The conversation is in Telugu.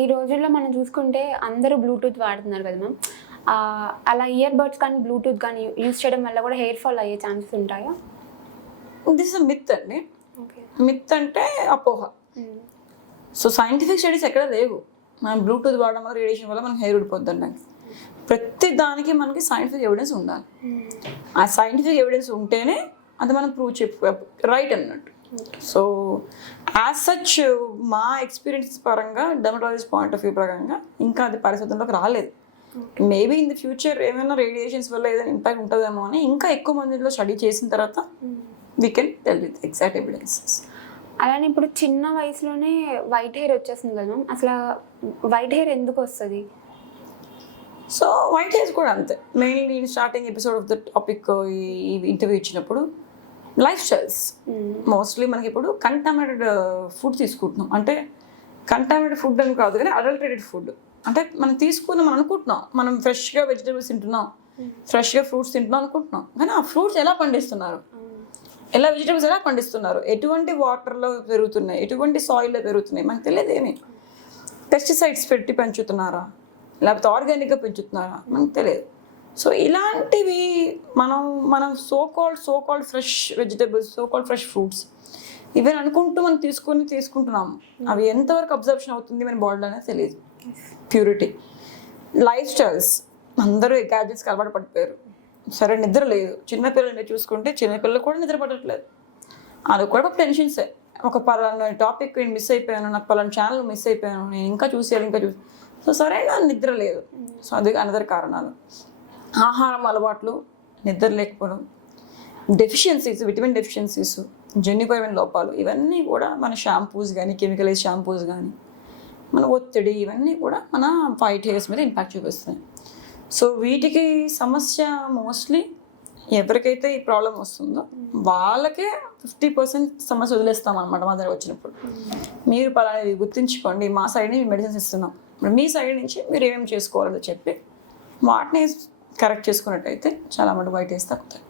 ఈ రోజుల్లో మనం చూసుకుంటే అందరూ బ్లూటూత్ వాడుతున్నారు కదా మ్యామ్ అలా ఇయర్ బడ్స్ కానీ బ్లూటూత్ కానీ యూస్ చేయడం వల్ల కూడా హెయిర్ ఫాల్ అయ్యే ఛాన్సెస్ ఉంటాయా? దిస్ మిత్ అండి. మిత్ అంటే అపోహ. సో సైంటిఫిక్ స్టడీస్ ఎక్కడ లేవు. మనం బ్లూటూత్ వాడడం వల్ల రేడియేషన్ వల్ల మనకి హెయిర్ ఊడిపోద్ది అనడానికి ప్రతి దానికి మనకి సైంటిఫిక్ ఎవిడెన్స్ ఉండాలి. ఆ సైంటిఫిక్ ఎవిడెన్స్ ఉంటేనే అది మనం ప్రూవ్ చెప్పు రైట్ అన్నట్టు. సో యాజ్ సచ్ మా ఎక్స్పీరియన్స్ పరంగా డెమటాలజిస్ట్ పాయింట్ ఆఫ్ వ్యూ పరంగా ఇంకా అది పరిస్థితుల్లోకి రాలేదు. మేబీ ఇన్ ద ఫ్యూచర్ ఏమైనా రేడియేషన్స్ వల్ల ఏదైనా ఇంపాక్ట్ ఉంటుందేమో అని ఇంకా ఎక్కువ మందిలో స్టడీ చేసిన తర్వాత we can tell with exact evidences అలానే ఇప్పుడు చిన్న వయసులోనే వైట్ హెయిర్ వచ్చేస్తుంది కదా అసలు వైట్ హెయిర్ ఎందుకు వస్తుంది? సో వైట్ హెయిర్స్ కూడా అంతే. మెయిన్లీ నేను starting episode of the topic ఈ ఇంటర్వ్యూ ఇచ్చినప్పుడు లైఫ్ స్టైల్స్ మోస్ట్లీ మనకి ఇప్పుడు కంటామినేటెడ్ ఫుడ్ తీసుకుంటున్నాం. అంటే కంటామినేటెడ్ ఫుడ్ అని కాదు కానీ అడల్టరేటెడ్ ఫుడ్ అంటే మనం తీసుకుని మనం అనుకుంటున్నాం. మనం ఫ్రెష్గా వెజిటేబుల్స్ తింటున్నాం. ఫ్రెష్గా ఫ్రూట్స్ తింటున్నాం అనుకుంటున్నాం. కానీ ఆ ఫ్రూట్స్ ఎలా పండిస్తున్నారు? ఎలా వెజిటేబుల్స్ ఎలా పండిస్తున్నారు? ఎటువంటి వాటర్లో పెరుగుతున్నాయి? ఎటువంటి సాయిల్లో పెరుగుతున్నాయి? మనకు తెలియదు ఏమి. పెస్టిసైడ్స్ పెట్టి పెంచుతున్నారా? లేకపోతే ఆర్గానిక్గా పెంచుతున్నారా? మనకు తెలియదు. సో ఇలాంటివి మనం మనం so called so called fresh vegetables so called fresh fruits ఇవన్నీ అనుకుంటూ మనం తీసుకొని తీసుకుంటున్నాము. అవి ఎంతవరకు అబ్జర్ప్షన్ అవుతుంది మన బాడీలో అనేది తెలియదు. ప్యూరిటీ లైఫ్ స్టైల్స్ అందరూ గ్యాడ్జెట్స్కి అలవాటు పడిపోయారు. సరే నిద్ర లేదు. చిన్నపిల్లలు మీరు చూసుకుంటే చిన్నపిల్లలు కూడా నిద్ర పడట్లేదు అది కూడా టెన్షన్సే ఒక పలానా టాపిక్ నేను మిస్ అయిపోయాను నాకు పలానా ఛానల్ మిస్ అయిపోయాను నేను ఇంకా చూసేయాలి ఇంకా చూసి. సో సరైన నిద్ర లేదు. సో అది అనదర్ కారణాలు. ఆహారం అలవాట్లు నిద్ర లేకపోవడం డెఫిషియన్సీస్ విటమిన్ డెఫిషియన్సీస్ జన్యుపరమైన లోపాలు ఇవన్నీ కూడా మన షాంపూస్ కానీ కెమికలైజ్ షాంపూస్ కానీ మన ఒత్తిడి ఇవన్నీ కూడా మన వైట్ హెయిర్స్ మీద ఇంపాక్ట్ చూపిస్తాయి. సో వీటికి సమస్య మోస్ట్లీ ఎవరికైతే ఈ ప్రాబ్లం వస్తుందో వాళ్ళకే ఫిఫ్టీ పర్సెంట్ సమస్య వదిలేస్తాం అనమాట మా దగ్గర వచ్చినప్పుడు. మీరు పలానా గుర్తుంచుకోండి మా సైడ్ నుంచి మెడిసిన్స్ ఇస్తున్నాం. ఇప్పుడు మీ సైడ్ నుంచి మీరు ఏమేమి చేసుకోవాలో చెప్పి వాటిని కరెక్ట్ చేసుకున్నట్టయితే చాలా మటుకు వైట్ వేసి తగ్గుతాయి.